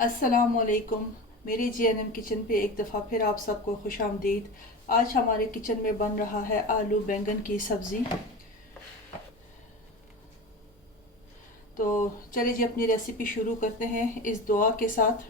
अस्सलामुअलैकुम। मेरी GNM kitchen पे एक दफ़ा फिर आप सबको खुश आमदीद। आज हमारे किचन में बन रहा है आलू बैंगन की सब्ज़ी। तो चलिए जी अपनी रेसिपी शुरू करते हैं इस दुआ के साथ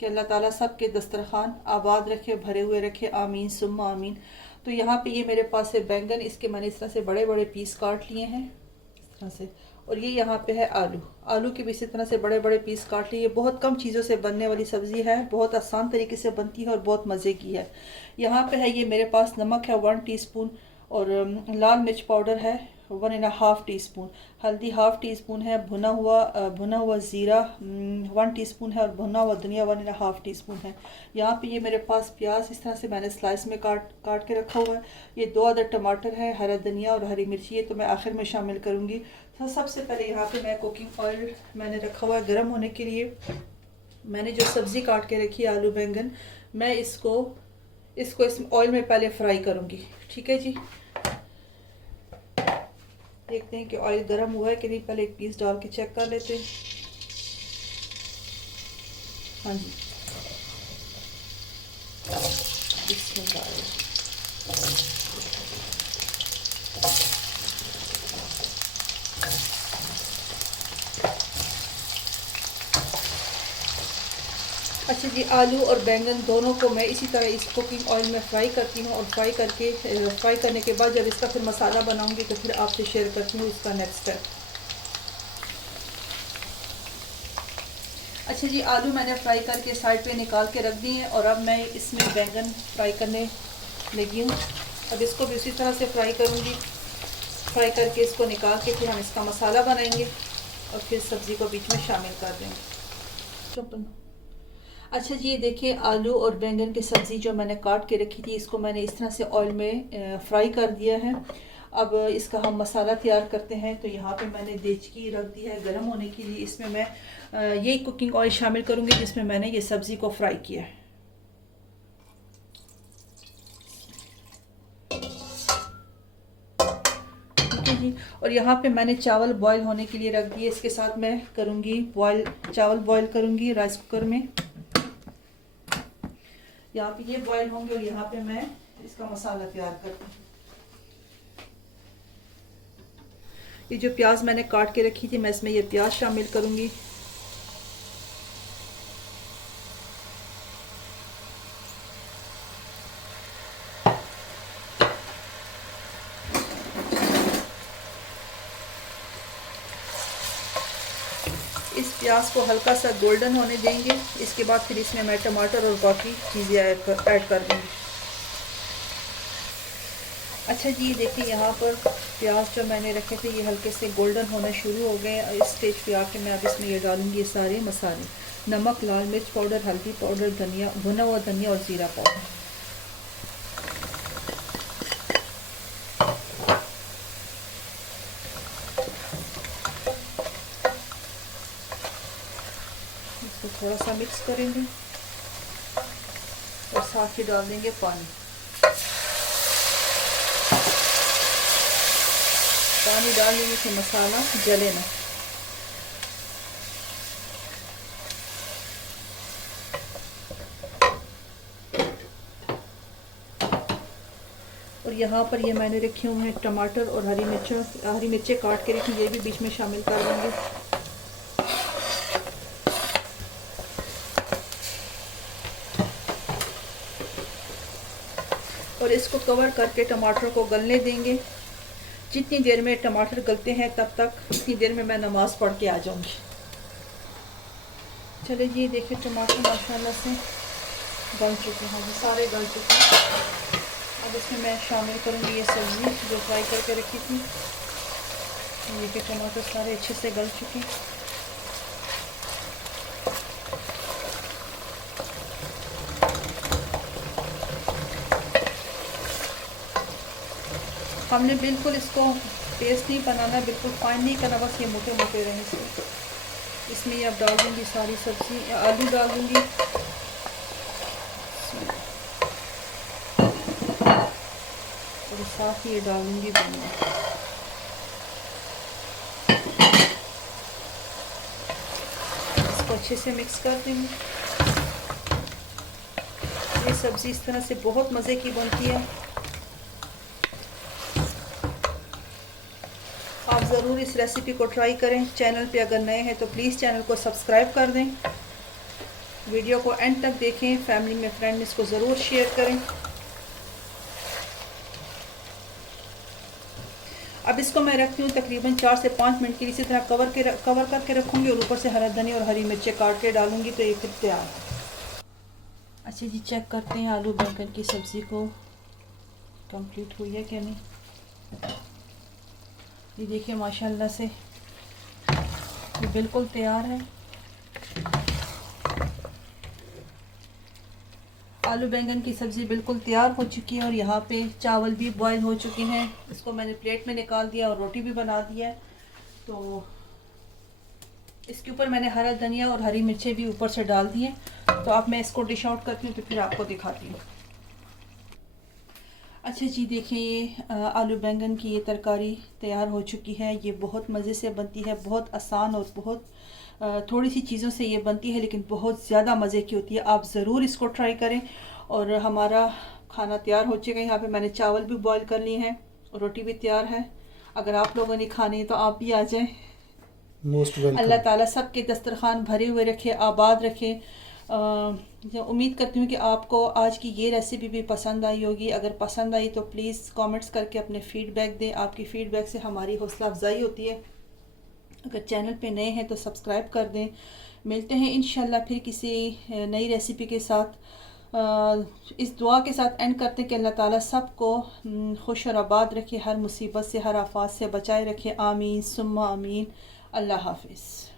कि अल्लाह ताला सब के दस्तरखान आबाद रखे, भरे हुए रखे। आमीन सुम्मा आमीन। तो यहाँ पे ये मेरे पास है बैंगन, इसके मैंने इस तरह से बड़े बड़े पीस काट लिए हैं इस तरह से। और ये यहाँ पे है आलू, आलू के भी इसी तरह से बड़े बड़े पीस काट लिए। बहुत कम चीज़ों से बनने वाली सब्ज़ी है, बहुत आसान तरीके से बनती है और बहुत मज़े की है। यहाँ पे है ये मेरे पास नमक है 1 टीस्पून, और लाल मिर्च पाउडर है 1.5 टीस्पून, हल्दी 1/2 टीस्पून है, भुना हुआ ज़ीरा 1 टीस्पून है, और भुना हुआ धनिया 1.5 टीस्पून है। यहाँ पे ये मेरे पास प्याज इस तरह से मैंने स्लाइस में काट काट के रखा हुआ है। ये 2 अदद टमाटर है, हरा धनिया और हरी मिर्ची, ये तो मैं आखिर में शामिल करूँगी। तो सबसे पहले यहाँ पे मैं कुकिंग ऑयल मैंने रखा हुआ है गर्म होने के लिए। मैंने जो सब्ज़ी काट के रखी है आलू बैंगन, मैं इसको इस ऑयल में पहले फ्राई करूँगी। ठीक है जी, देखते हैं कि ऑयल गर्म हुआ है कि नहीं। पहले एक पीस डाल के चेक कर लेते हैं। हाँ जी, बिस्मिल्लाह। अच्छा जी, आलू और बैंगन दोनों को मैं इसी तरह इस कुकिंग ऑयल में फ्राई करती हूँ, और फ्राई करने के बाद जब इसका फिर मसाला बनाऊंगी तो फिर आपसे शेयर करती हूँ इसका नेक्स्ट स्टेप। अच्छा जी, आलू मैंने फ्राई करके साइड पे निकाल के रख दिए हैं, और अब मैं इसमें बैंगन फ्राई करने लगी हूँ। अब इसको भी उसी तरह से फ्राई करूँगी। फ्राई करके इसको निकाल के फिर हम इसका मसाला बनाएंगे और फिर सब्ज़ी को बीच में शामिल कर देंगे। अच्छा जी, ये देखिए आलू और बैंगन की सब्ज़ी जो मैंने काट के रखी थी, इसको मैंने इस तरह से ऑयल में फ्राई कर दिया है। अब इसका हम मसाला तैयार करते हैं। तो यहाँ पे मैंने देचकी रख दी है गर्म होने के लिए। इसमें मैं यही कुकिंग ऑयल शामिल करूँगी जिसमें मैंने ये सब्ज़ी को फ्राई किया है। ठीक है जी, और यहाँ पे मैंने चावल बॉयल होने के लिए रख दिए। इसके साथ मैं करूँगी चावल बॉयल करूँगी राइस कुकर में। यहाँ पे ये बॉयल होंगे और यहाँ पे मैं इसका मसाला तैयार करती हूँ। ये जो प्याज मैंने काट के रखी थी, मैं इसमें ये प्याज शामिल करूँगी। इस प्याज को हल्का सा गोल्डन होने देंगे। इसके बाद फिर इसमें मैं टमाटर और बाकी चीज़ें ऐड कर दूँगी। अच्छा जी, देखिए यहाँ पर प्याज जो मैंने रखे थे ये हल्के से गोल्डन होना शुरू हो गए। इस स्टेज पे आके मैं अब इसमें ये डालूँगी ये सारे मसाले, नमक, लाल मिर्च पाउडर, हल्दी पाउडर, धनिया, भुना हुआ धनिया और ज़ीरा पाउडर। इसको थोड़ा सा मिक्स करेंगे और साथ ही डाल देंगे पानी। पानी डाल देंगे कि मसाला जले ना। और यहाँ पर ये मैंने रखे हुए हैं टमाटर और हरी मिर्चें काट के रखी, ये भी बीच में शामिल कर देंगे। और इसको कवर करके टमाटर को गलने देंगे। जितनी देर में टमाटर गलते हैं तब तक उतनी देर में मैं नमाज़ पढ़ के आ जाऊंगी। चले जी, देखिए टमाटर माशाल्लाह से गल चुके हैं, ये सारे गल चुके हैं। अब इसमें मैं शामिल करूंगी ये सब्ज़ी जो फ्राई करके रखी थी। देखिए टमाटर सारे अच्छे से गल चुके हैं। हमने बिल्कुल इसको पेस्ट नहीं बनाना, बिल्कुल फाइन नहीं करना, बस ये मोटे मोटे रहें इसके। इसमें ये अब डाल दूँगी सारी सब्ज़ी, आलू डाल दूँगी और साथ ही ये डाल दूँगी बैंगन। इसको अच्छे से मिक्स कर दूँगी। ये सब्ज़ी इस तरह से बहुत मज़े की बनती है। आप ज़रूर इस रेसिपी को ट्राई करें। चैनल पे अगर नए हैं तो प्लीज़ चैनल को सब्सक्राइब कर दें। वीडियो को एंड तक देखें, फैमिली में फ्रेंड में इसको ज़रूर शेयर करें। अब इसको मैं रखती हूँ तकरीबन 4 से 5 मिनट के लिए। इसी तरह कवर करके रखूँगी और ऊपर से हरा धनिया और हरी मिर्चें काट के डालूँगी तो ये फिर तैयार है। अच्छा जी, चेक करते हैं आलू बैंगन की सब्ज़ी को कंप्लीट हुई है क्या नहीं। ये देखिए माशाल्लाह से ये बिल्कुल तैयार है। आलू बैंगन की सब्ज़ी बिल्कुल तैयार हो चुकी है और यहाँ पे चावल भी बॉईल हो चुके हैं। इसको मैंने प्लेट में निकाल दिया और रोटी भी बना दी है। तो इसके ऊपर मैंने हरा धनिया और हरी मिर्चें भी ऊपर से डाल दी हैं। तो अब मैं इसको डिश आउट करती हूँ तो फिर आपको दिखाती हूँ। अच्छा जी, देखिए ये आलू बैंगन की ये तरकारी तैयार हो चुकी है। ये बहुत मज़े से बनती है, बहुत आसान और बहुत थोड़ी सी चीज़ों से ये बनती है लेकिन बहुत ज़्यादा मज़े की होती है। आप ज़रूर इसको ट्राई करें। और हमारा खाना तैयार हो चुका है। यहाँ पे मैंने चावल भी बॉईल कर लिए हैं, रोटी भी तैयार है। अगर आप लोगों ने खानी है तो आप भी आ जाएं। Most welcome. अल्लाह ताला सबके दस्तरखान भरे हुए रखे, आबाद रखे। उम्मीद करती हूँ कि आपको आज की ये रेसिपी भी पसंद आई होगी। अगर पसंद आई तो प्लीज़ कमेंट्स करके अपने फ़ीडबैक दें। आपकी फ़ीडबैक से हमारी हौसला अफजाई होती है। अगर चैनल पे नए हैं तो सब्सक्राइब कर दें। मिलते हैं इंशाल्लाह फिर किसी नई रेसिपी के साथ। इस दुआ के साथ एंड करते हैं कि अल्लाह ताला सबको खुश और आबाद रखे, हर मुसीबत से, हर आफात से बचाए रखे। आमीन सुम्मा आमीन। अल्लाह हाफिज़।